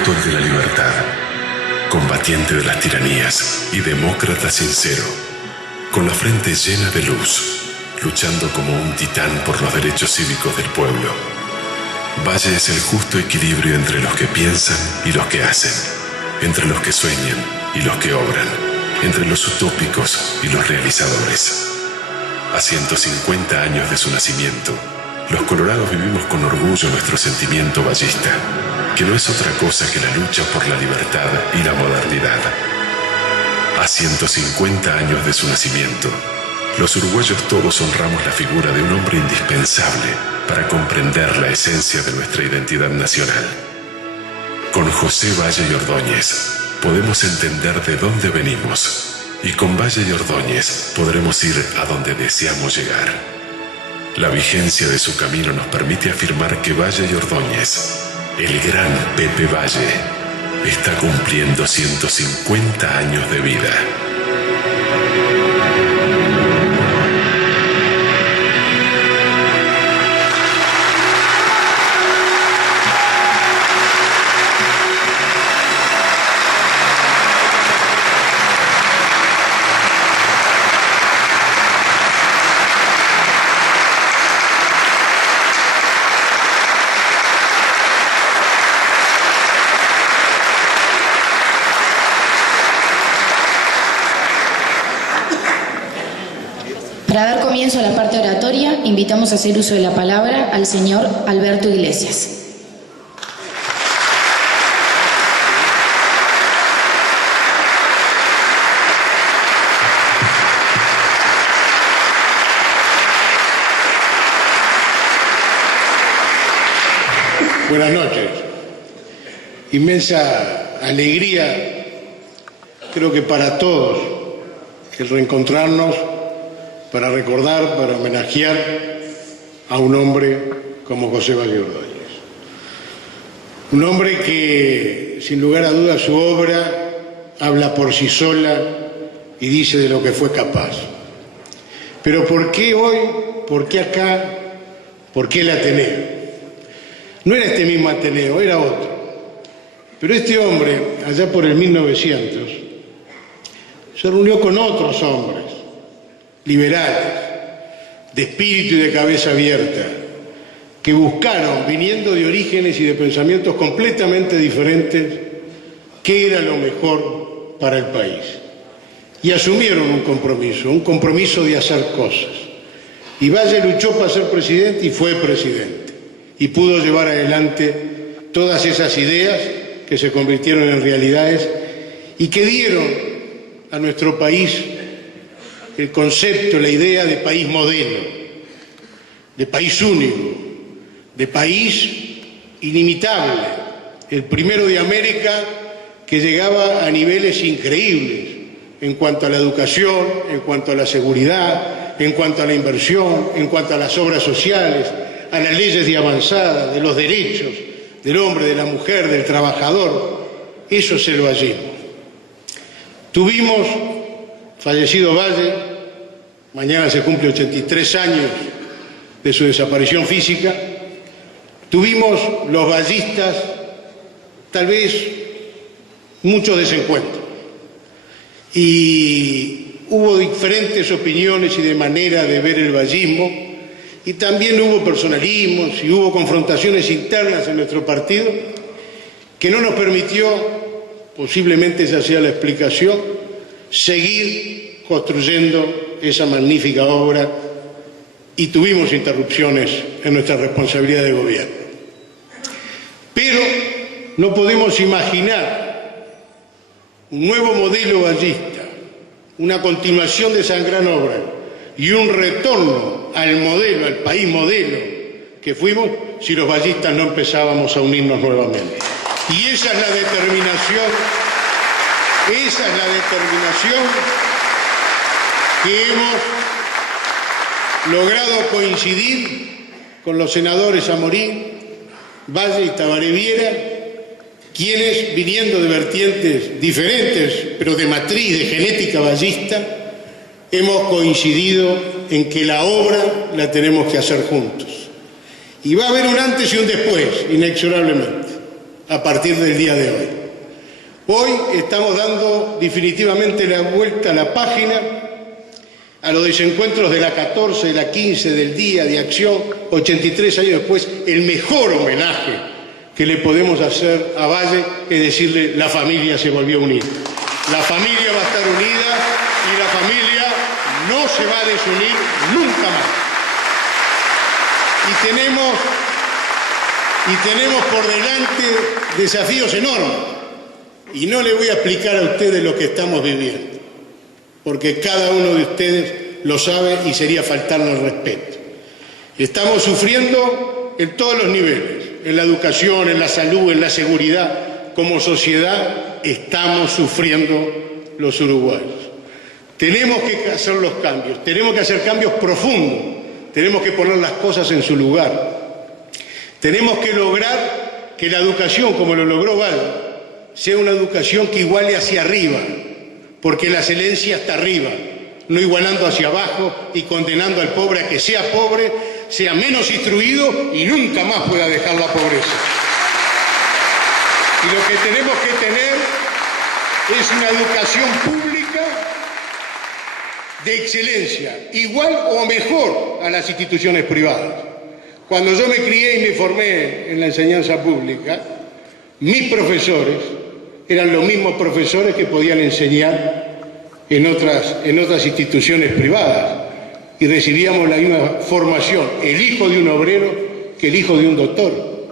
apóstol de la libertad, combatiente de las tiranías y demócrata sincero, con la frente llena de luz, luchando como un titán por los derechos cívicos del pueblo. Valle es el justo equilibrio entre los que piensan y los que hacen, entre los que sueñan y los que obran, entre los utópicos y los realizadores. A 150 años de su nacimiento, los colorados vivimos con orgullo nuestro sentimiento vallista, que no es otra cosa que la lucha por la libertad y la modernidad. A 150 años de su nacimiento, los uruguayos todos honramos la figura de un hombre indispensable para comprender la esencia de nuestra identidad nacional. Con José Valle y Ordóñez podemos entender de dónde venimos, y con Valle y Ordóñez podremos ir a donde deseamos llegar. La vigencia de su camino nos permite afirmar que Valle y Ordóñez, el gran Pepe Valle, está cumpliendo 150 años de vida. Para dar comienzo a la parte oratoria, invitamos a hacer uso de la palabra al señor Alberto Iglesias. Buenas noches. Inmensa alegría, creo que para todos, el reencontrarnos para recordar, para homenajear a un hombre como José Valle Ordóñez. Un hombre que, sin lugar a dudas, su obra habla por sí sola y dice de lo que fue capaz. Pero ¿por qué hoy? ¿Por qué acá? ¿Por qué el Ateneo? No era este mismo Ateneo, era otro. Pero este hombre, allá por el 1900, se reunió con otros hombres liberales, de espíritu y de cabeza abierta, que buscaron, viniendo de orígenes y de pensamientos completamente diferentes, qué era lo mejor para el país. Y asumieron un compromiso de hacer cosas. Y Valle luchó para ser presidente y fue presidente. Y pudo llevar adelante todas esas ideas que se convirtieron en realidades y que dieron a nuestro país el concepto, la idea de país modelo, de país único, de país inimitable, el primero de América que llegaba a niveles increíbles en cuanto a la educación, en cuanto a la seguridad, en cuanto a la inversión, en cuanto a las obras sociales, a las leyes de avanzada, de los derechos del hombre, de la mujer, del trabajador. Eso es el vallismo. Tuvimos, fallecido Valle, mañana se cumple 83 años de su desaparición física. Tuvimos los vallistas tal vez muchos desencuentros y hubo diferentes opiniones y de manera de ver el vallismo y también hubo personalismos y hubo confrontaciones internas en nuestro partido que no nos permitió, posiblemente esa sea la explicación, seguir construyendo esa magnífica obra y tuvimos interrupciones en nuestra responsabilidad de gobierno. Pero no podemos imaginar un nuevo modelo vallista, una continuación de esa gran obra y un retorno al modelo, al país modelo que fuimos, si los vallistas no empezábamos a unirnos nuevamente. Y esa es la determinación, que hemos logrado coincidir con los senadores Amorín, Valle y Tabaré Viera, quienes, viniendo de vertientes diferentes, pero de matriz, de genética vallista, hemos coincidido en que la obra la tenemos que hacer juntos. Y va a haber un antes y un después, inexorablemente. a partir del día de hoy. Hoy estamos dando definitivamente la vuelta a la página a los desencuentros de la 14, de la 15, del Día de Acción, 83 años después. El mejor homenaje que le podemos hacer a Valle es decirle: la familia se volvió a unir. La familia va a estar unida y la familia no se va a desunir nunca más. Y tenemos por delante desafíos enormes. Y no le voy a explicar a ustedes lo que estamos viviendo, porque cada uno de ustedes lo sabe y sería faltarle el respeto. Estamos sufriendo en todos los niveles, en la educación, en la salud, en la seguridad. Como sociedad estamos sufriendo los uruguayos. Tenemos que hacer los cambios, tenemos que hacer cambios profundos, tenemos que poner las cosas en su lugar. Tenemos que lograr que la educación, como lo logró Valle, sea una educación que iguale hacia arriba, porque la excelencia está arriba, no igualando hacia abajo y condenando al pobre a que sea pobre, sea menos instruido y nunca más pueda dejar la pobreza. Y lo que tenemos que tener es una educación pública de excelencia, igual o mejor a las instituciones privadas. Cuando yo me crié y me formé en la enseñanza pública, mis profesores eran los mismos profesores que podían enseñar en otras instituciones privadas, y recibíamos la misma formación, el hijo de un obrero que el hijo de un doctor.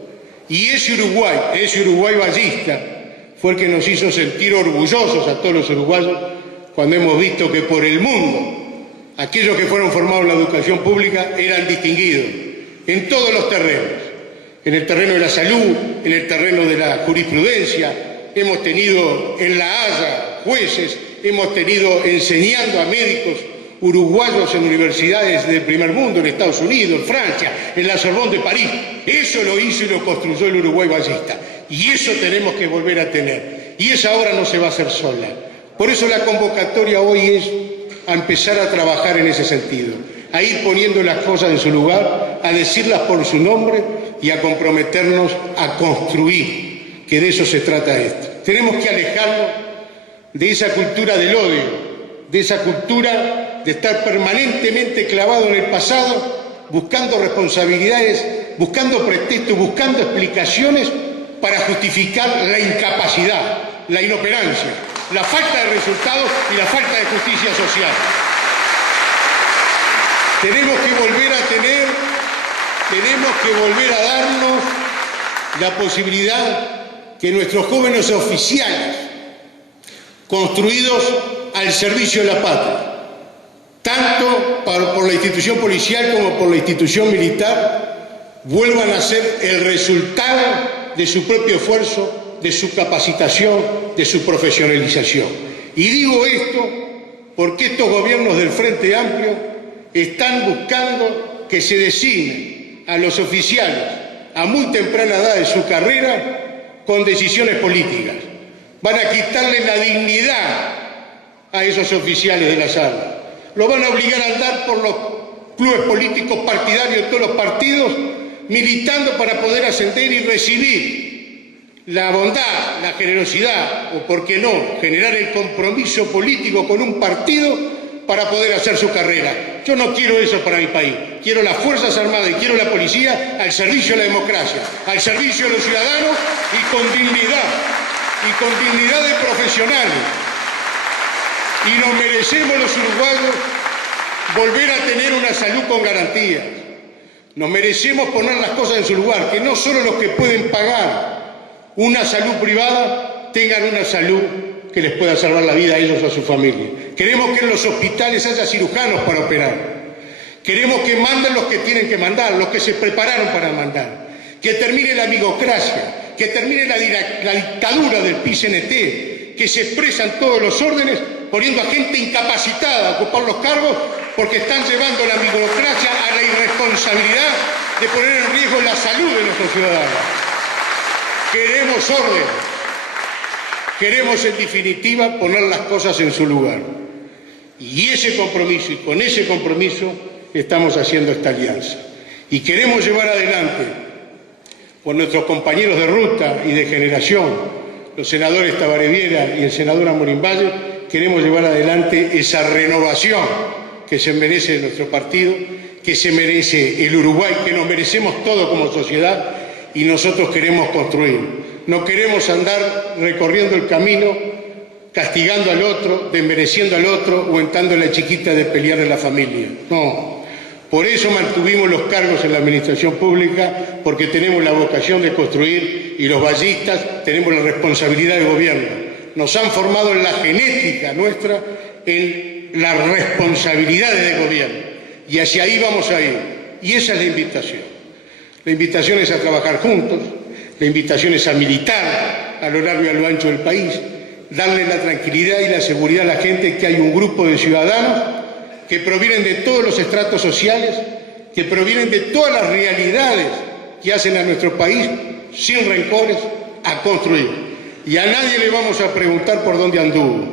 Y ese Uruguay vallista, fue el que nos hizo sentir orgullosos a todos los uruguayos cuando hemos visto que por el mundo aquellos que fueron formados en la educación pública eran distinguidos en todos los terrenos, en el terreno de la salud, en el terreno de la jurisprudencia. Hemos tenido en La Haya jueces, hemos tenido enseñando a médicos uruguayos en universidades del primer mundo, en Estados Unidos, en Francia, en la Sorbonne de París. Eso lo hizo y lo construyó el Uruguay vallista. Y eso tenemos que volver a tener. Y esa obra no se va a hacer sola. Por eso la convocatoria hoy es a empezar a trabajar en ese sentido, a ir poniendo las cosas en su lugar, a decirlas por su nombre y a comprometernos a construir, que de eso se trata esto. Tenemos que alejarnos de esa cultura del odio, de esa cultura de estar permanentemente clavado en el pasado, buscando responsabilidades, buscando pretextos, buscando explicaciones para justificar la incapacidad, la inoperancia, la falta de resultados y la falta de justicia social. Tenemos que volver a darnos la posibilidad que nuestros jóvenes oficiales, construidos al servicio de la patria, tanto por la institución policial como por la institución militar, vuelvan a ser el resultado de su propio esfuerzo, de su capacitación, de su profesionalización. Y digo esto porque estos gobiernos del Frente Amplio están buscando que se designe a los oficiales a muy temprana edad de su carrera con decisiones políticas. Van a quitarle la dignidad a esos oficiales de las armas. Lo van a obligar a andar por los clubes políticos partidarios de todos los partidos, militando para poder ascender y recibir la bondad, la generosidad, o por qué no, generar el compromiso político con un partido para poder hacer su carrera. Yo no quiero eso para mi país. Quiero las Fuerzas Armadas y quiero la policía al servicio de la democracia, al servicio de los ciudadanos y con dignidad de profesionales. Y nos merecemos los uruguayos volver a tener una salud con garantías. Nos merecemos poner las cosas en su lugar, que no solo los que pueden pagar una salud privada tengan una salud que les pueda salvar la vida a ellos o a su familia. Queremos que en los hospitales haya cirujanos para operar. Queremos que manden los que tienen que mandar, los que se prepararon para mandar. Que termine la amigocracia, que termine la dictadura del PICNT, que se expresan todos los órdenes poniendo a gente incapacitada a ocupar los cargos porque están llevando la amigocracia a la irresponsabilidad de poner en riesgo la salud de nuestros ciudadanos. Queremos orden. Queremos, en definitiva, poner las cosas en su lugar. Y ese compromiso, y con ese compromiso, estamos haciendo esta alianza. Y queremos llevar adelante por nuestros compañeros de ruta y de generación, los senadores Tabaré Viera y el senador Amorín Valle, queremos llevar adelante esa renovación que se merece nuestro partido, que se merece el Uruguay, que nos merecemos todos como sociedad, y nosotros queremos construir. No queremos andar recorriendo el camino, castigando al otro, desmereciendo al otro o entrando en la chiquita de pelear en la familia. No. Por eso mantuvimos los cargos en la administración pública, porque tenemos la vocación de construir y los vallistas tenemos la responsabilidad de gobierno. Nos han formado en la genética nuestra, en las responsabilidades de gobierno. Y hacia ahí vamos a ir. Y esa es la invitación. La invitación es a trabajar juntos, la invitación es a militar a lo largo y a lo ancho del país, darle la tranquilidad y la seguridad a la gente que hay un grupo de ciudadanos que provienen de todos los estratos sociales, que provienen de todas las realidades que hacen a nuestro país, sin rencores, a construir. Y a nadie le vamos a preguntar por dónde anduvo.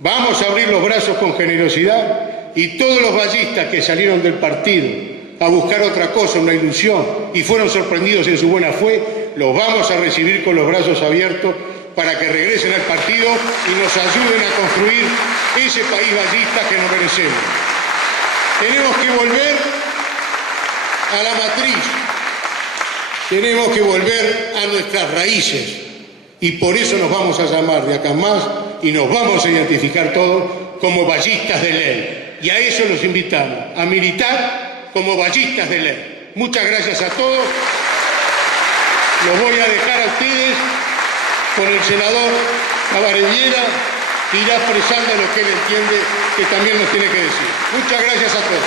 Vamos a abrir los brazos con generosidad y todos los vallistas que salieron del partido a buscar otra cosa, una ilusión, y fueron sorprendidos en su buena fe, los vamos a recibir con los brazos abiertos para que regresen al partido y nos ayuden a construir ese país vallista que nos merecemos. Tenemos que volver a la matriz, tenemos que volver a nuestras raíces y por eso nos vamos a llamar de acá más y nos vamos a identificar todos como vallistas de ley. Y a eso los invitamos, a militar como vallistas de ley. Muchas gracias a todos. Los voy a dejar a ustedes con el senador Tabaré Viera, que irá expresando lo que él entiende que también nos tiene que decir. Muchas gracias a todos.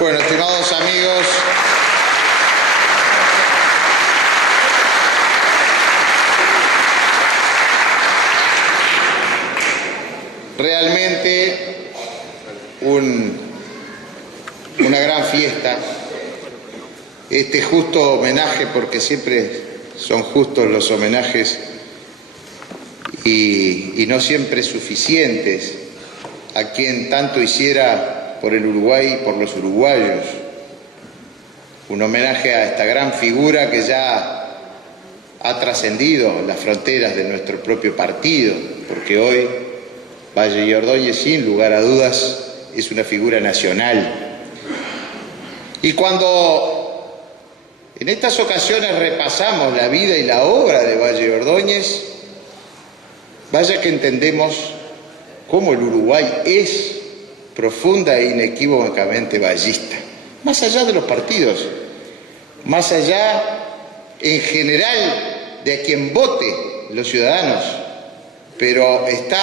Bueno, estimados amigos, realmente una gran fiesta, este justo homenaje, porque siempre son justos los homenajes y no siempre suficientes a quien tanto hiciera por el Uruguay y por los uruguayos. Un homenaje a esta gran figura que ya ha trascendido las fronteras de nuestro propio partido, porque hoy Valle y Ordóñez, sin lugar a dudas, es una figura nacional. Y cuando en estas ocasiones repasamos la vida y la obra de Valle y Ordóñez, vaya que entendemos cómo el Uruguay es profunda e inequívocamente vallista, más allá de los partidos, más allá en general de a quien vote los ciudadanos, pero está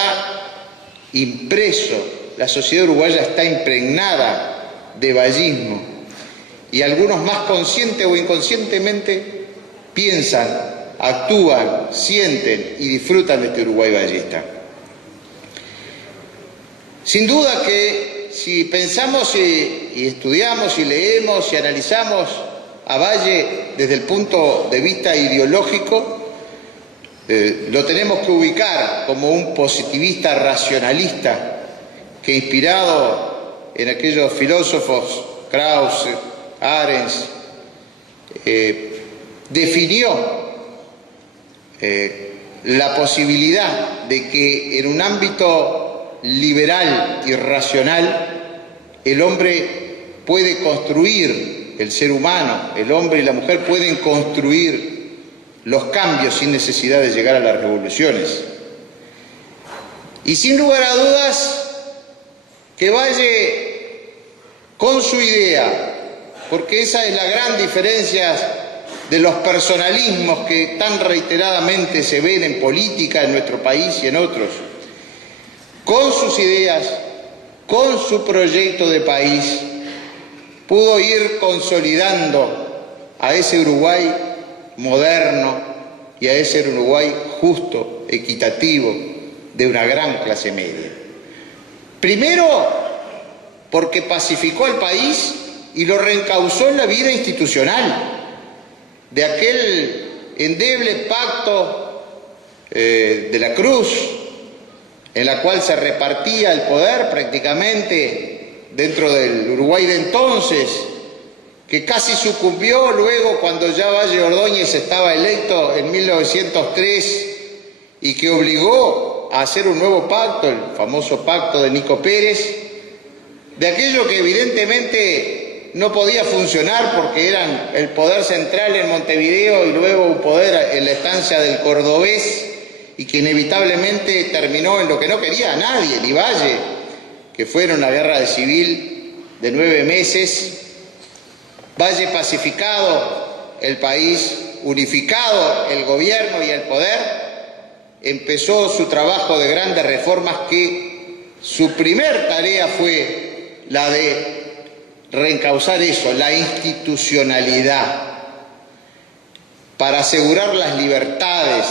impreso, la sociedad uruguaya está impregnada de vallismo y algunos más consciente o inconscientemente piensan, actúan, sienten y disfrutan de este Uruguay vallista. Sin duda que si pensamos y estudiamos y leemos y analizamos a Valle desde el punto de vista ideológico, lo tenemos que ubicar como un positivista racionalista que, inspirado en aquellos filósofos Krause, Arendt, definió la posibilidad de que en un ámbito liberal y racional el hombre puede construir, el ser humano, el hombre y la mujer pueden construir los cambios sin necesidad de llegar a las revoluciones. Y sin lugar a dudas que Valle, con su idea, porque esa es la gran diferencia de los personalismos que tan reiteradamente se ven en política en nuestro país y en otros, con sus ideas, con su proyecto de país, pudo ir consolidando a ese Uruguay moderno y a ese Uruguay justo, equitativo, de una gran clase media. Primero, porque pacificó al país y lo reencauzó en la vida institucional. De aquel endeble pacto de la Cruz, en la cual se repartía el poder prácticamente dentro del Uruguay de entonces, que casi sucumbió luego cuando ya Valle Ordóñez estaba electo en 1903 y que obligó a hacer un nuevo pacto, el famoso pacto de Nico Pérez, de aquello que evidentemente no podía funcionar porque eran el poder central en Montevideo y luego un poder en la estancia del Cordobés, y que inevitablemente terminó en lo que no quería nadie, ni Valle, que fue en una guerra civil de 9 meses. Valle pacificado, el país unificado, el gobierno y el poder, empezó su trabajo de grandes reformas, que su primer tarea fue la de reencauzar eso, la institucionalidad, para asegurar las libertades,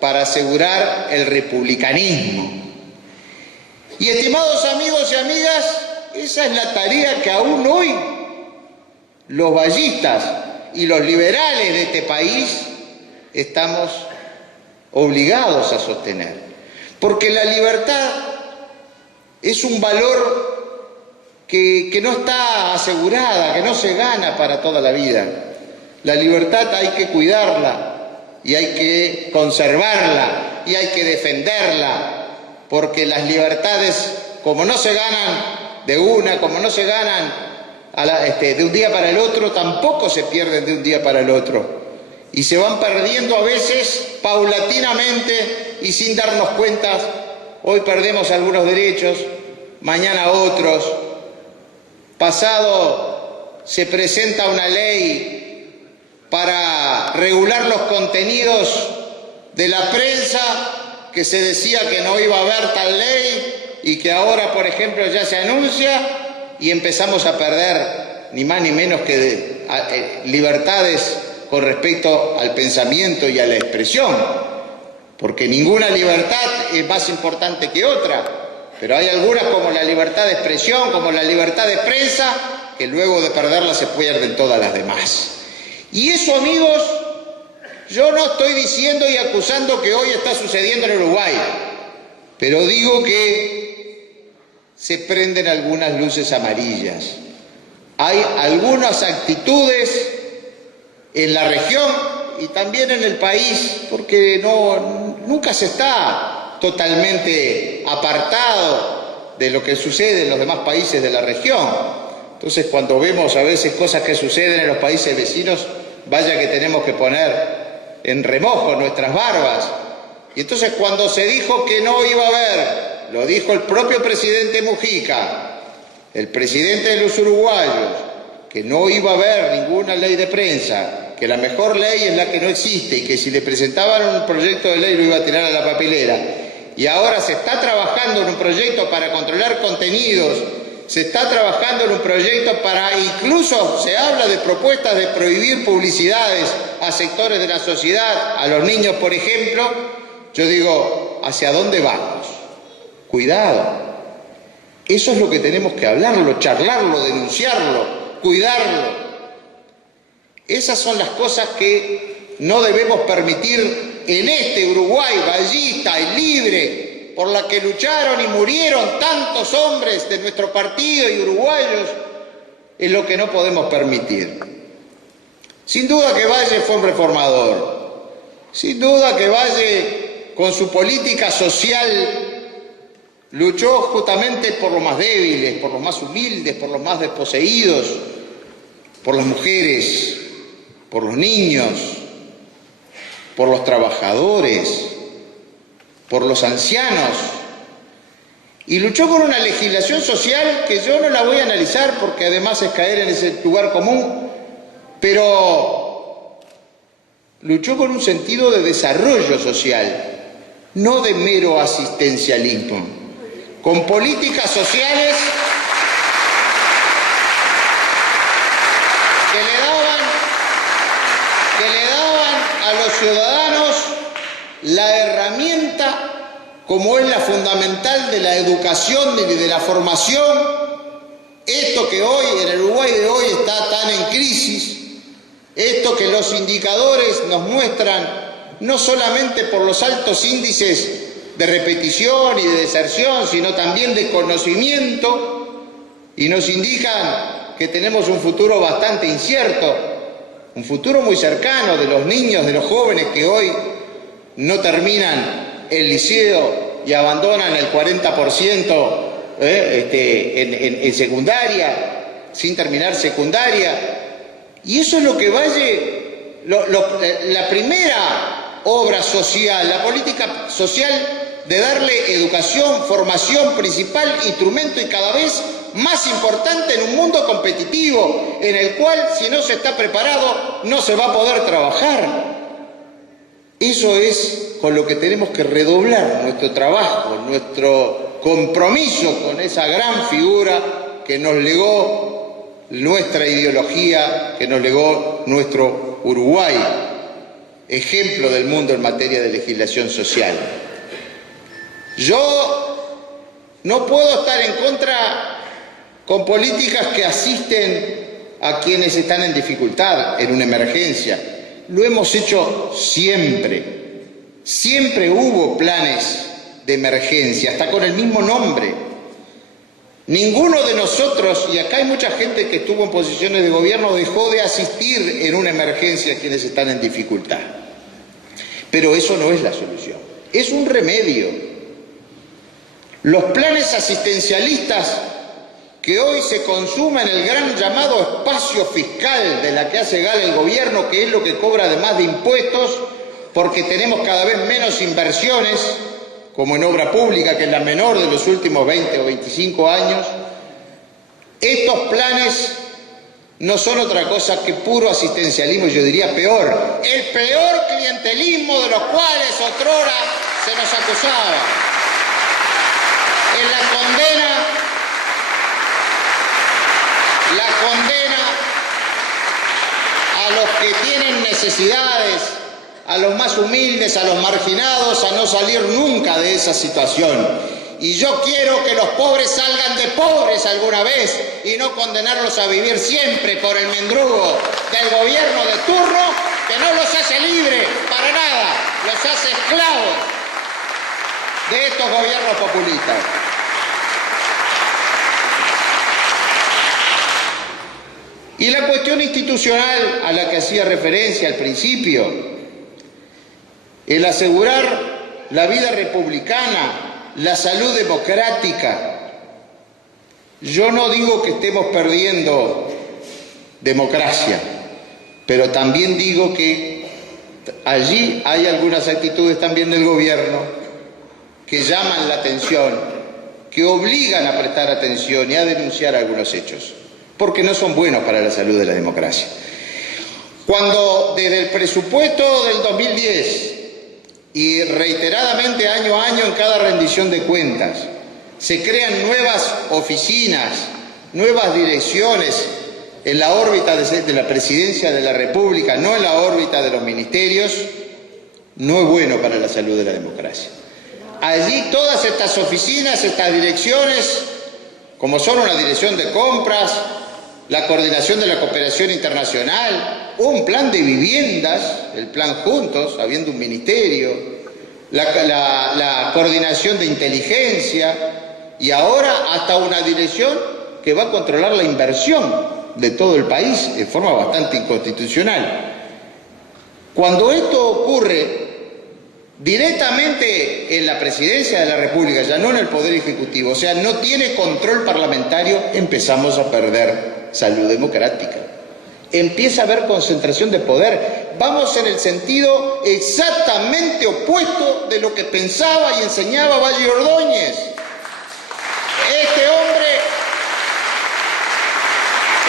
para asegurar el republicanismo. Y estimados amigos y amigas, esa es la tarea que aún hoy los vallistas y los liberales de este país estamos obligados a sostener. Porque la libertad es un valor que no está asegurada, que no se gana para toda la vida. La libertad hay que cuidarla y hay que conservarla y hay que defenderla, porque las libertades, como no se ganan de una, como no se ganan de un día para el otro, tampoco se pierden de un día para el otro. Y se van perdiendo a veces paulatinamente y sin darnos cuenta. Hoy perdemos algunos derechos, mañana otros. Pasado se presenta una ley para regular los contenidos de la prensa, que se decía que no iba a haber tal ley y que ahora, por ejemplo, ya se anuncia, y empezamos a perder ni más ni menos que libertades con respecto al pensamiento y a la expresión, porque ninguna libertad es más importante que otra, pero hay algunas, como la libertad de expresión, como la libertad de prensa, que luego de perderla se pierden todas las demás. Y eso, amigos, yo no estoy diciendo y acusando que hoy está sucediendo en Uruguay, pero digo que se prenden algunas luces amarillas. Hay algunas actitudes en la región y también en el país, porque nunca se está totalmente apartado de lo que sucede en los demás países de la región. Entonces, cuando vemos a veces cosas que suceden en los países vecinos, vaya que tenemos que poner en remojo nuestras barbas. Y entonces, cuando se dijo que no iba a haber, lo dijo el propio presidente Mujica, el presidente de los uruguayos, que no iba a haber ninguna ley de prensa, que la mejor ley es la que no existe y que si le presentaban un proyecto de ley lo iba a tirar a la papelera. Y ahora se está trabajando en un proyecto para controlar contenidos, se está trabajando en un proyecto para, incluso se habla de propuestas de prohibir publicidades a sectores de la sociedad, a los niños, por ejemplo. Yo digo, ¿hacia dónde vamos? Cuidado. Eso es lo que tenemos que hablarlo, charlarlo, denunciarlo, cuidarlo. Esas son las cosas que no debemos permitir en este Uruguay vallista y libre, por la que lucharon y murieron tantos hombres de nuestro partido y uruguayos, es lo que no podemos permitir. Sin duda que Valle fue un reformador, sin duda que Valle, con su política social, luchó justamente por los más débiles, por los más humildes, por los más desposeídos, por las mujeres, por los niños, por los trabajadores, por los ancianos, y luchó con una legislación social que yo no la voy a analizar porque además es caer en ese lugar común, pero luchó con un sentido de desarrollo social, no de mero asistencialismo, con políticas sociales que le daban a los ciudadanos la herramienta como es la fundamental de la educación y de la formación, esto que hoy, en el Uruguay de hoy, está tan en crisis, esto que los indicadores nos muestran, no solamente por los altos índices de repetición y de deserción, sino también de conocimiento, y nos indican que tenemos un futuro bastante incierto, un futuro muy cercano de los niños, de los jóvenes que hoy no terminan el liceo y abandonan el 40% en secundaria, sin terminar secundaria. Y eso es lo que la primera obra social, la política social, de darle educación, formación, principal instrumento y cada vez más importante en un mundo competitivo, en el cual si no se está preparado no se va a poder trabajar. Eso es con lo que tenemos que redoblar nuestro trabajo, nuestro compromiso con esa gran figura que nos legó nuestra ideología, que nos legó nuestro Uruguay, ejemplo del mundo en materia de legislación social. Yo no puedo estar en contra con políticas que asisten a quienes están en dificultad, en una emergencia. Lo hemos hecho siempre. Siempre hubo planes de emergencia, hasta con el mismo nombre. Ninguno de nosotros, y acá hay mucha gente que estuvo en posiciones de gobierno, dejó de asistir en una emergencia a quienes están en dificultad. Pero eso no es la solución, es un remedio. Los planes asistencialistas que hoy se consumen en el gran llamado espacio fiscal de la que hace gala el gobierno, que es lo que cobra además de impuestos, porque tenemos cada vez menos inversiones, como en obra pública, que es la menor de los últimos 20 o 25 años, estos planes no son otra cosa que puro asistencialismo, yo diría peor, el peor clientelismo de los cuales otrora se nos acusaba. En la condena a los que tienen necesidades, a los más humildes, a los marginados, a no salir nunca de esa situación. Y yo quiero que los pobres salgan de pobres alguna vez y no condenarlos a vivir siempre por el mendrugo del gobierno de turno, que no los hace libres para nada, los hace esclavos de estos gobiernos populistas. Y la cuestión institucional a la que hacía referencia al principio, el asegurar la vida republicana, la salud democrática. Yo no digo que estemos perdiendo democracia, pero también digo que allí hay algunas actitudes también del gobierno que llaman la atención, que obligan a prestar atención y a denunciar algunos hechos, porque no son buenos para la salud de la democracia. Cuando desde el presupuesto del 2010 y reiteradamente año a año en cada rendición de cuentas se crean nuevas oficinas, nuevas direcciones en la órbita de la Presidencia de la República, no en la órbita de los ministerios, no es bueno para la salud de la democracia. Allí todas estas oficinas, estas direcciones, como son una dirección de compras, la coordinación de la cooperación internacional, un plan de viviendas, el plan Juntos, habiendo un ministerio, la coordinación de inteligencia y ahora hasta una dirección que va a controlar la inversión de todo el país de forma bastante inconstitucional. Cuando esto ocurre directamente en la Presidencia de la República, ya no en el Poder Ejecutivo, o sea, no tiene control parlamentario, empezamos a perder salud democrática. Empieza a haber concentración de poder. Vamos en el sentido exactamente opuesto de lo que pensaba y enseñaba Valle Ordóñez. Este hombre,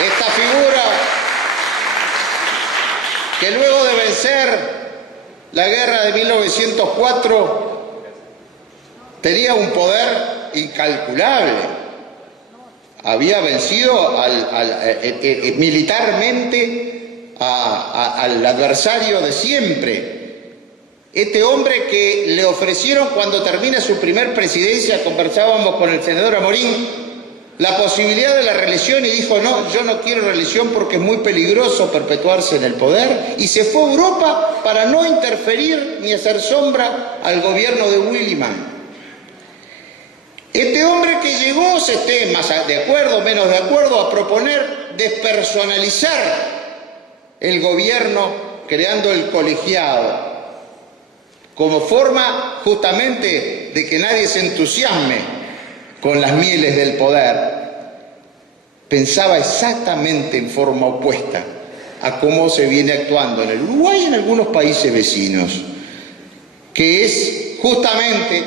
esta figura, que luego de vencer la guerra de 1904 tenía un poder incalculable. Había vencido militarmente al adversario de siempre. Este hombre que le ofrecieron cuando termina su primer presidencia, conversábamos con el senador Amorín, la posibilidad de la reelección y dijo, no, yo no quiero reelección porque es muy peligroso perpetuarse en el poder, y se fue a Europa para no interferir ni hacer sombra al gobierno de Willy Mann. Este hombre que llegó, se esté más de acuerdo o menos de acuerdo, a proponer despersonalizar el gobierno creando el colegiado, como forma justamente de que nadie se entusiasme con las mieles del poder, pensaba exactamente en forma opuesta a cómo se viene actuando en el Uruguay y en algunos países vecinos, que es justamente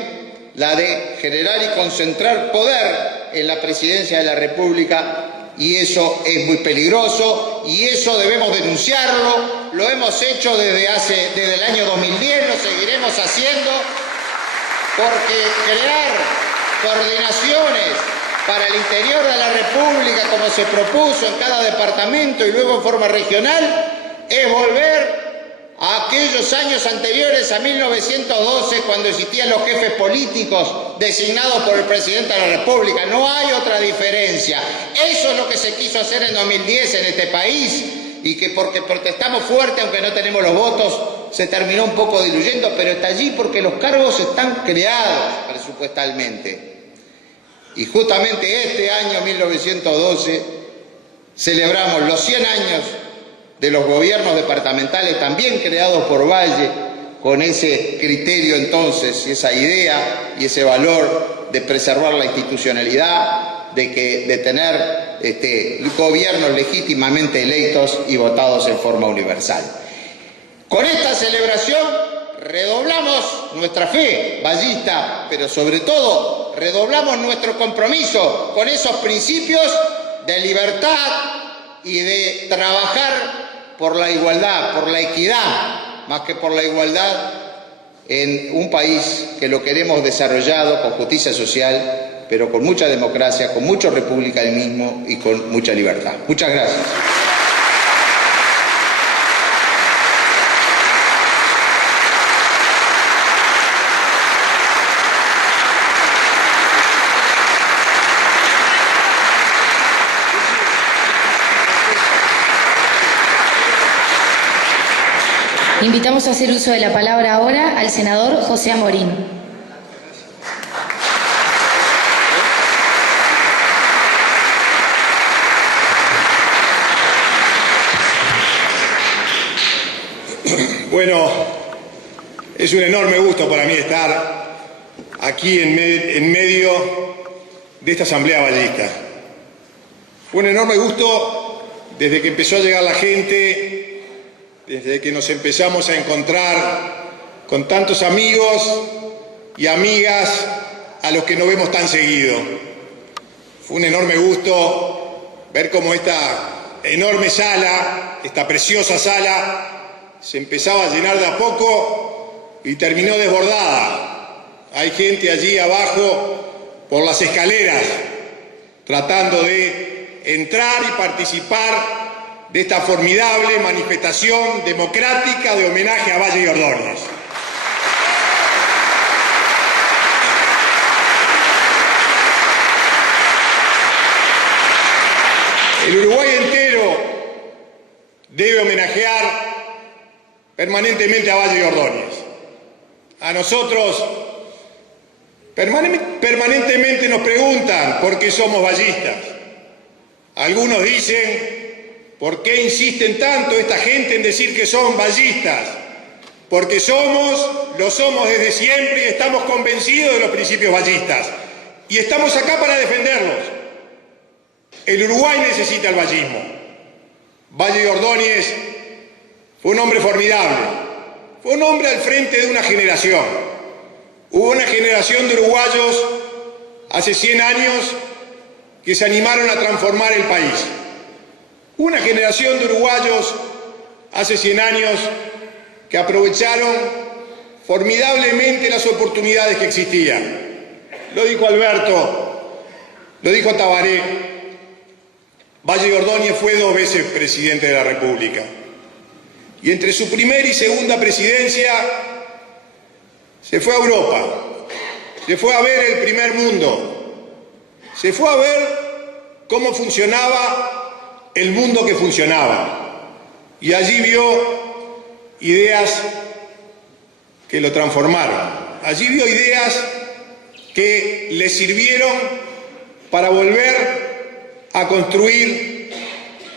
la de generar y concentrar poder en la presidencia de la República, y eso es muy peligroso y eso debemos denunciarlo. Lo hemos hecho desde el año 2010, lo seguiremos haciendo, porque crear coordinaciones para el interior de la República, como se propuso en cada departamento y luego en forma regional, es volver a aquellos años anteriores a 1912, cuando existían los jefes políticos designados por el presidente de la República. No hay otra diferencia. Eso es lo que se quiso hacer en 2010 en este país, y que porque protestamos fuerte, aunque no tenemos los votos, se terminó un poco diluyendo, pero está allí porque los cargos están creados presupuestalmente. Y justamente este año 1912 celebramos los 100 años de los gobiernos departamentales, también creados por Valle, con ese criterio entonces, y esa idea y ese valor de preservar la institucionalidad, de tener gobiernos legítimamente electos y votados en forma universal. Con esta celebración redoblamos nuestra fe vallista, pero sobre todo redoblamos nuestro compromiso con esos principios de libertad y de trabajar por la igualdad, por la equidad, más que por la igualdad, en un país que lo queremos desarrollado con justicia social, pero con mucha democracia, con mucho republicanismo y con mucha libertad. Muchas gracias. Invitamos a hacer uso de la palabra ahora al senador José Amorín. Bueno, es un enorme gusto para mí estar aquí en medio de esta asamblea vallista. Fue un enorme gusto desde que empezó a llegar la gente, desde que nos empezamos a encontrar con tantos amigos y amigas a los que no vemos tan seguido. Fue un enorme gusto ver cómo esta enorme sala, esta preciosa sala, se empezaba a llenar de a poco y terminó desbordada. Hay gente allí abajo por las escaleras tratando de entrar y participar de esta formidable manifestación democrática de homenaje a Valle y Ordóñez. El Uruguay entero debe homenajear permanentemente a Valle y Ordóñez. A nosotros permanentemente nos preguntan por qué somos vallistas. Algunos dicen, ¿por qué insisten tanto esta gente en decir que son vallistas? Porque lo somos desde siempre y estamos convencidos de los principios vallistas. Y estamos acá para defenderlos. El Uruguay necesita el vallismo. Valle y Ordóñez fue un hombre formidable. Fue un hombre al frente de una generación. Hubo una generación de uruguayos hace 100 años que se animaron a transformar el país. Una generación de uruguayos hace 100 años que aprovecharon formidablemente las oportunidades que existían. Lo dijo Alberto, lo dijo Tabaré. Valle y Ordóñez fue 2 veces presidente de la República. Y entre su primera y segunda presidencia se fue a Europa, se fue a ver el primer mundo, se fue a ver cómo funcionaba el mundo que funcionaba. Y allí vio ideas que lo transformaron. Allí vio ideas que le sirvieron para volver a construir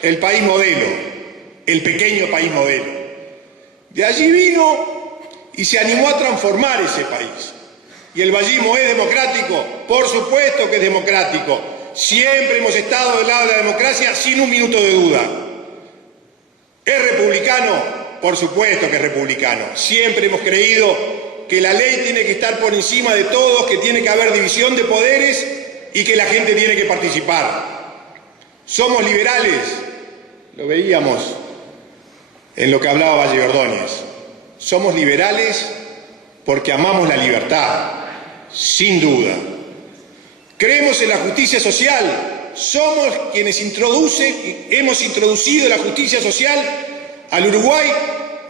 el país modelo, el pequeño país modelo. De allí vino y se animó a transformar ese país. ¿Y el vallismo es democrático? Por supuesto que es democrático. Siempre hemos estado del lado de la democracia sin un minuto de duda. ¿Es republicano? Por supuesto que es republicano. Siempre hemos creído que la ley tiene que estar por encima de todos, que tiene que haber división de poderes y que la gente tiene que participar. Somos liberales, lo veíamos en lo que hablaba Valle Ordóñez. Somos liberales porque amamos la libertad, sin duda. Creemos en la justicia social. Somos quienes hemos introducido la justicia social al Uruguay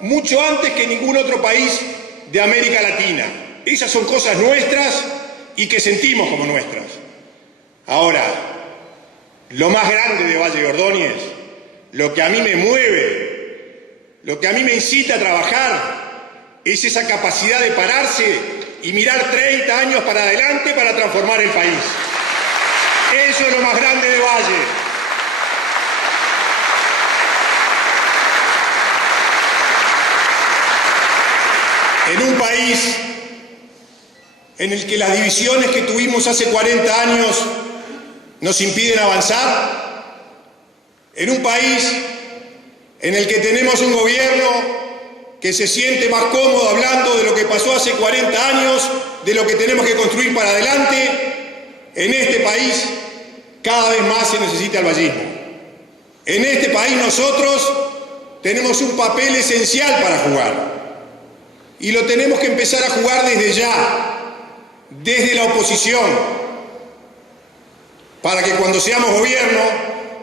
mucho antes que ningún otro país de América Latina. Esas son cosas nuestras y que sentimos como nuestras. Ahora, lo más grande de Valle Ordóñez, lo que a mí me mueve, lo que a mí me incita a trabajar, es esa capacidad de pararse y mirar 30 años para adelante para transformar el país. Eso es lo más grande de Valle. En un país en el que las divisiones que tuvimos hace 40 años nos impiden avanzar, en un país en el que tenemos un gobierno que se siente más cómodo hablando de lo que pasó hace 40 años, de lo que tenemos que construir para adelante, en este país cada vez más se necesita el vallismo. En este país nosotros tenemos un papel esencial para jugar y lo tenemos que empezar a jugar desde ya, desde la oposición, para que cuando seamos gobierno,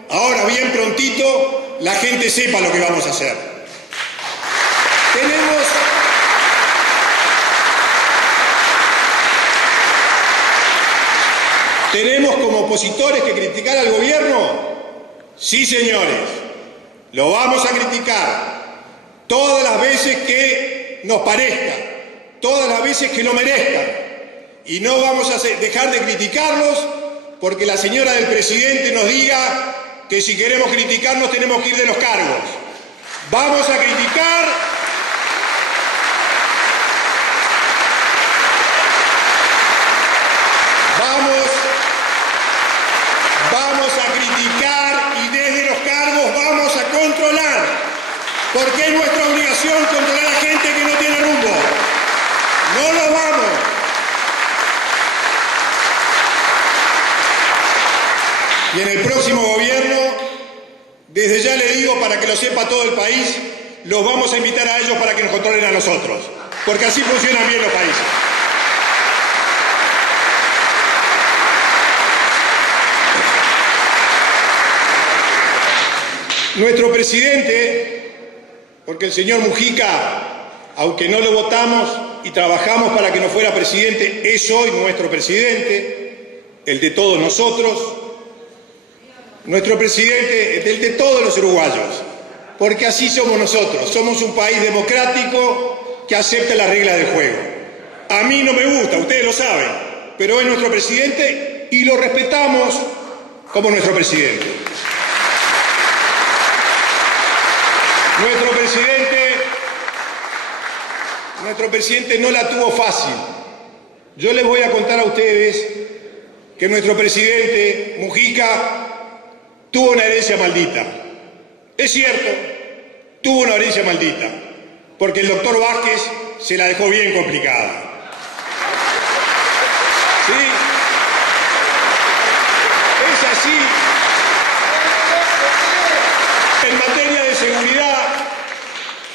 ahora bien prontito, la gente sepa lo que vamos a hacer. ¿Tenemos como opositores que criticar al gobierno? Sí, señores, lo vamos a criticar todas las veces que nos parezca, todas las veces que lo merezcan. Y no vamos a dejar de criticarlos porque la señora del presidente nos diga que si queremos criticarnos tenemos que ir de los cargos. Vamos a criticar. Vamos a criticar y desde los cargos vamos a controlar, porque es nuestra obligación controlar a gente que no tiene rumbo. No lo vamos. Y en el próximo gobierno, desde ya le digo para que lo sepa todo el país, los vamos a invitar a ellos para que nos controlen a nosotros, porque así funcionan bien los países. Nuestro presidente, porque el señor Mujica, aunque no lo votamos y trabajamos para que no fuera presidente, es hoy nuestro presidente, el de todos nosotros. Nuestro presidente es el de todos los uruguayos, porque así somos nosotros. Somos un país democrático que acepta las reglas del juego. A mí no me gusta, ustedes lo saben, pero es nuestro presidente y lo respetamos como nuestro presidente. Nuestro presidente no la tuvo fácil. Yo les voy a contar a ustedes que nuestro presidente, Mujica, tuvo una herencia maldita. Es cierto, tuvo una herencia maldita, porque el doctor Vázquez se la dejó bien complicada. ¿Sí? Es así.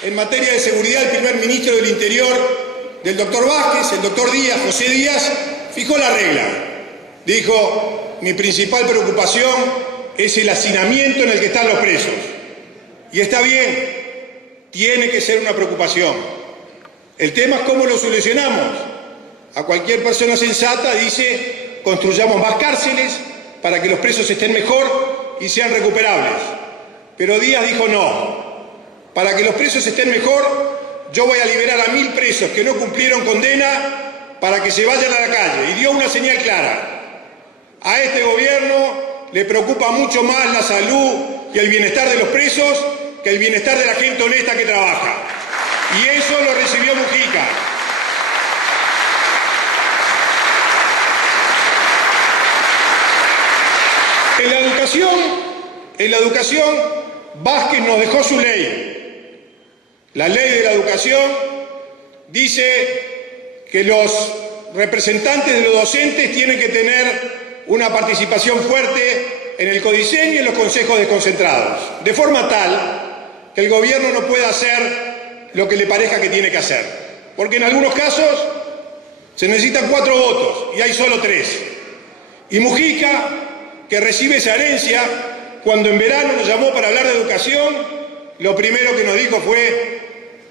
En materia de seguridad, el primer ministro del Interior del doctor Vázquez, el doctor Díaz, José Díaz, fijó la regla. Dijo, mi principal preocupación es el hacinamiento en el que están los presos. Y está bien, tiene que ser una preocupación. El tema es cómo lo solucionamos. a cualquier persona sensata dice: construyamos más cárceles para que los presos estén mejor y sean recuperables. Pero Díaz dijo: no, para que los presos estén mejor, yo voy a liberar a 1000 presos que no cumplieron condena para que se vayan a la calle. Y dio una señal clara: a este gobierno le preocupa mucho más la salud y el bienestar de los presos que el bienestar de la gente honesta que trabaja. Y eso lo recibió Mujica. En la educación, Vázquez nos dejó su ley. La ley de la educación dice que los representantes de los docentes tienen que tener una participación fuerte en el codiseño y en los consejos desconcentrados, de forma tal que el gobierno no pueda hacer lo que le parezca que tiene que hacer, porque en algunos casos se necesitan 4 votos y hay solo 3. Y Mujica, que recibe esa herencia, cuando en verano nos llamó para hablar de educación, lo primero que nos dijo fue: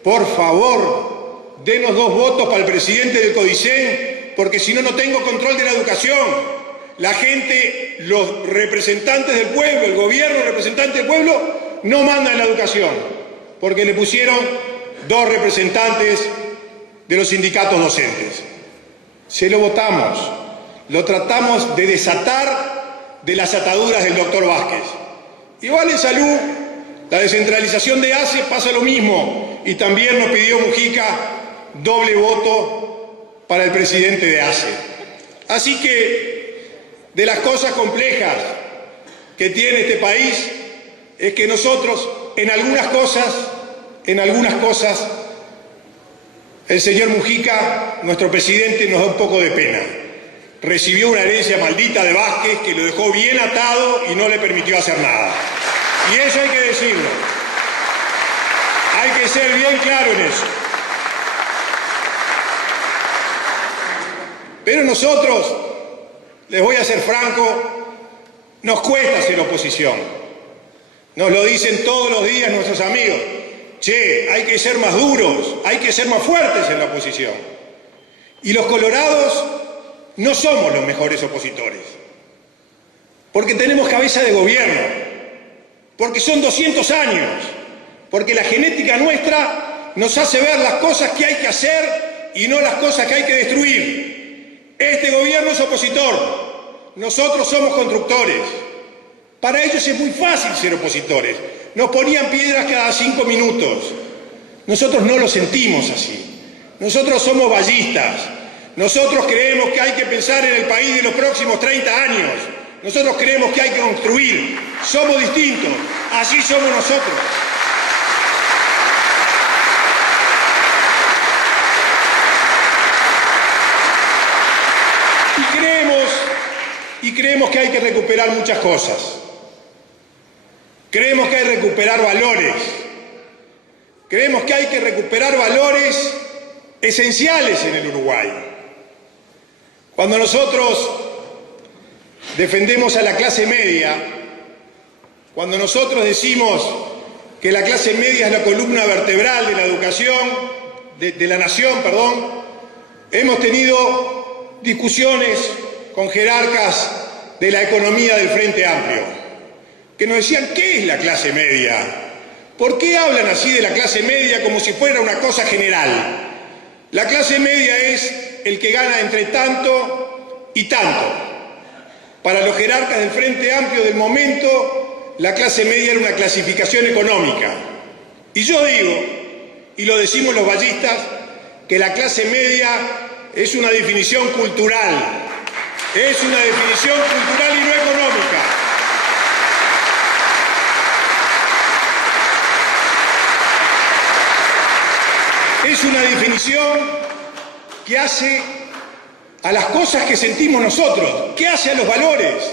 por favor, denos 2 votos para el presidente del CODICEN, porque si no, no tengo control de la educación. La gente, los representantes del pueblo, el gobierno representante del pueblo, no manda en la educación, porque le pusieron 2 representantes de los sindicatos docentes. Se lo votamos, lo tratamos de desatar de las ataduras del doctor Vázquez. Igual en salud, la descentralización de ACE pasa lo mismo, y también nos pidió Mujica doble voto para el presidente de ACE. Así que, de las cosas complejas que tiene este país, es que nosotros, en algunas cosas, el señor Mujica, nuestro presidente, nos da un poco de pena. Recibió una herencia maldita de Vázquez que lo dejó bien atado y no le permitió hacer nada. Y eso hay que decirlo. Hay que ser bien claro en eso. Pero nosotros, les voy a ser franco, nos cuesta ser oposición. Nos lo dicen todos los días nuestros amigos. Che, hay que ser más duros, hay que ser más fuertes en la oposición. Y los colorados no somos los mejores opositores, porque tenemos cabeza de gobierno, porque son 200 años, porque la genética nuestra nos hace ver las cosas que hay que hacer y no las cosas que hay que destruir. Este gobierno es opositor, nosotros somos constructores. Para ellos es muy fácil ser opositores, nos ponían piedras cada 5 minutos. Nosotros no lo sentimos así, nosotros somos vallistas. Nosotros creemos que hay que pensar en el país de los próximos 30 años. Nosotros creemos que hay que construir. Somos distintos. Así somos nosotros. Y creemos que hay que recuperar muchas cosas. Creemos que hay que recuperar valores. Creemos que hay que recuperar valores esenciales en el Uruguay. Cuando nosotros defendemos a la clase media, cuando nosotros decimos que la clase media es la columna vertebral de la educación, de la nación, hemos tenido discusiones con jerarcas de la economía del Frente Amplio, que nos decían: ¿qué es la clase media? ¿Por qué hablan así de la clase media como si fuera una cosa general? La clase media es el que gana entre tanto y tanto. Para los jerarcas del Frente Amplio del momento, la clase media era una clasificación económica. Y yo digo, y lo decimos los vallistas, que la clase media es una definición cultural. Es una definición cultural y no económica. Es una definición que hace a las cosas que sentimos nosotros, que hace a los valores.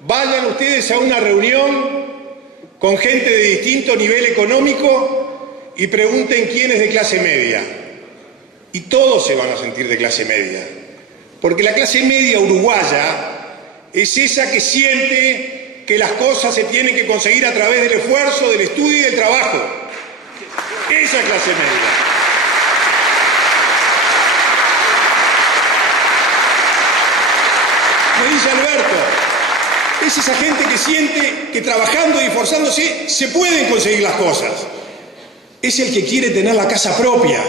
Vayan ustedes a una reunión con gente de distinto nivel económico y pregunten quién es de clase media. Y todos se van a sentir de clase media. Porque la clase media uruguaya es esa que siente que las cosas se tienen que conseguir a través del esfuerzo, del estudio y del trabajo. Esa clase media. Alberto. Es esa gente que siente que trabajando y esforzándose se pueden conseguir las cosas. Es el que quiere tener la casa propia.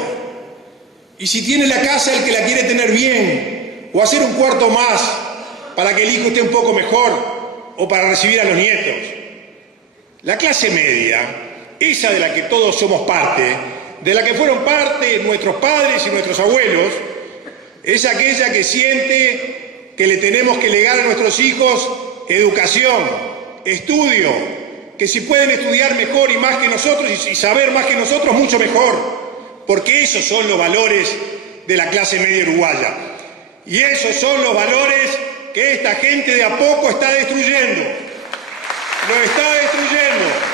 Y si tiene la casa, el que la quiere tener bien, o hacer un cuarto más para que el hijo esté un poco mejor, o para recibir a los nietos. La clase media, esa de la que todos somos parte, de la que fueron parte nuestros padres y nuestros abuelos, es aquella que siente que le tenemos que legar a nuestros hijos educación, estudio, que si pueden estudiar mejor y más que nosotros y saber más que nosotros, mucho mejor, porque esos son los valores de la clase media uruguaya. Y esos son los valores que esta gente de a poco está destruyendo. Lo está destruyendo.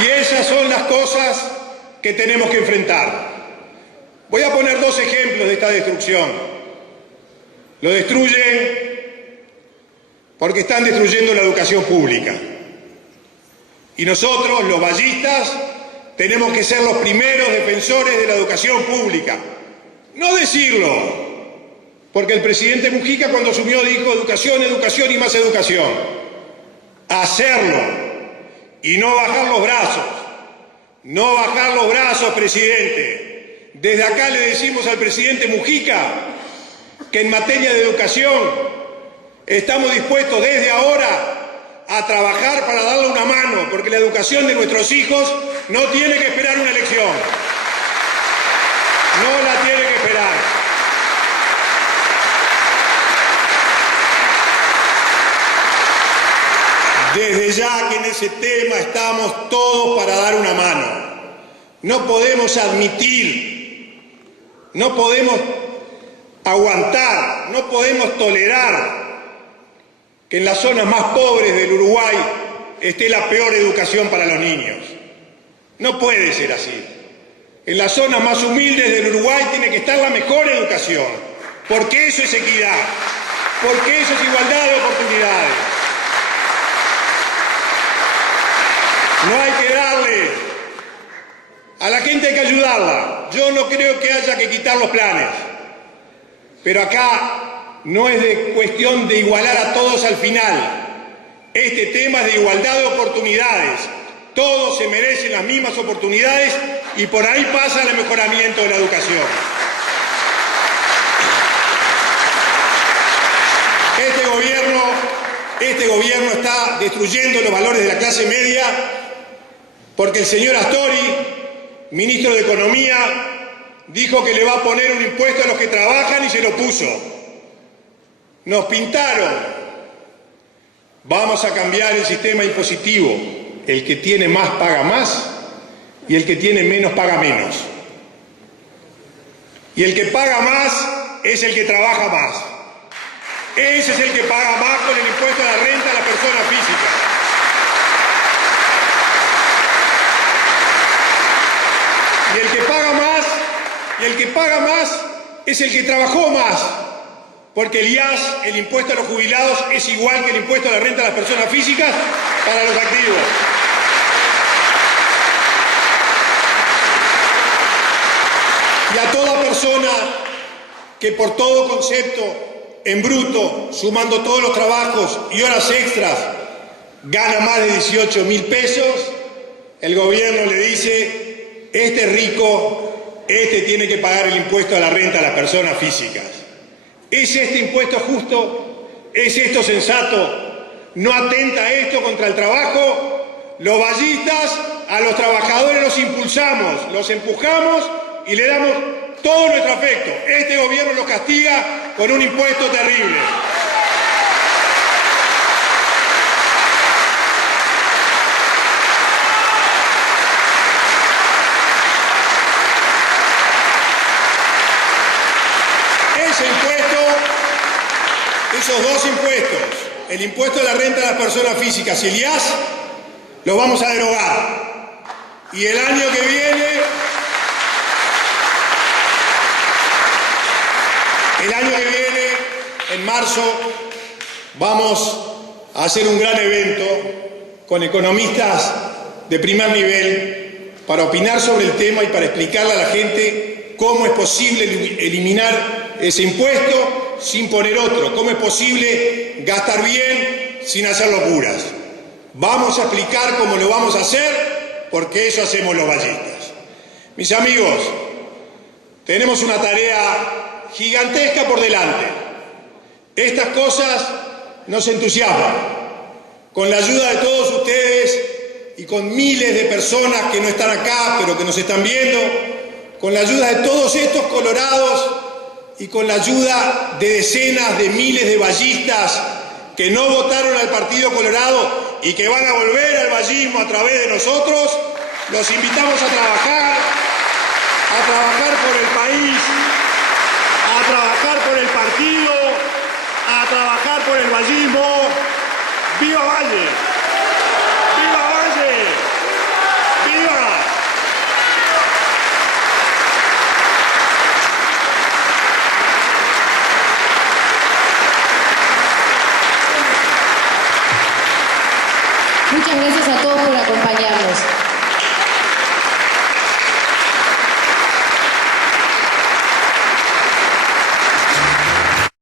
Y esas son las cosas que tenemos que enfrentar. Voy a poner dos ejemplos de esta destrucción. Lo destruyen porque están destruyendo la educación pública. Y nosotros, los vallistas, tenemos que ser los primeros defensores de la educación pública. No decirlo, porque el presidente Mujica cuando asumió dijo educación, educación y más educación. Hacerlo y no bajar los brazos. No bajar los brazos, presidente. Desde acá le decimos al presidente Mujica que en materia de educación estamos dispuestos desde ahora a trabajar para darle una mano, porque la educación de nuestros hijos no tiene que esperar una elección. No la tiene que esperar. Desde ya que en ese tema estamos todos para dar una mano. No podemos admitir, no podemos aguantar, no podemos tolerar que en las zonas más pobres del Uruguay esté la peor educación para los niños. No puede ser así. En las zonas más humildes del Uruguay tiene que estar la mejor educación, porque eso es equidad, porque eso es igualdad de oportunidades. No hay que darle, a la gente hay que ayudarla. Yo no creo que haya que quitar los planes, pero acá no es de cuestión de igualar a todos al final. Este tema es de igualdad de oportunidades. Todos se merecen las mismas oportunidades y por ahí pasa el mejoramiento de la educación. Este gobierno está destruyendo los valores de la clase media porque el señor Astori, ministro de Economía, dijo que le va a poner un impuesto a los que trabajan y se lo puso. Nos pintaron. Vamos a cambiar el sistema impositivo. El que tiene más paga más y el que tiene menos paga menos. Y el que paga más es el que trabaja más. Ese es el que paga más con el impuesto a la renta a las personas físicas. Y el que paga más es el que trabajó más. Porque el IAS, el impuesto a los jubilados, es igual que el impuesto a la renta a las personas físicas para los activos. Y a toda persona que por todo concepto, en bruto, sumando todos los trabajos y horas extras, gana más de 18.000 pesos, el gobierno le dice, este es rico, este tiene que pagar el impuesto a la renta a las personas físicas. ¿Es este impuesto justo? ¿Es esto sensato? ¿No atenta esto contra el trabajo? Los vallistas a los trabajadores los impulsamos, los empujamos y le damos todo nuestro afecto. Este gobierno los castiga con un impuesto terrible. Esos dos impuestos, el impuesto a la renta de las personas físicas y el IAS, los vamos a derogar. Y el año que viene, en marzo, vamos a hacer un gran evento con economistas de primer nivel para opinar sobre el tema y para explicarle a la gente cómo es posible eliminar ese impuesto sin poner otro, cómo es posible gastar bien sin hacer locuras. Vamos a explicar cómo lo vamos a hacer, porque eso hacemos los ballistas. Mis amigos, tenemos una tarea gigantesca por delante. Estas cosas nos entusiasman. Con la ayuda de todos ustedes y con miles de personas que no están acá, pero que nos están viendo, con la ayuda de todos estos colorados y con la ayuda de decenas de miles de ballistas que no votaron al Partido Colorado y que van a volver al ballismo a través de nosotros, los invitamos a trabajar por el país, a trabajar por el partido, a trabajar por el ballismo. ¡Viva Valle! ¡Viva Valle! ¡Viva! Muchas gracias a todos por acompañarnos.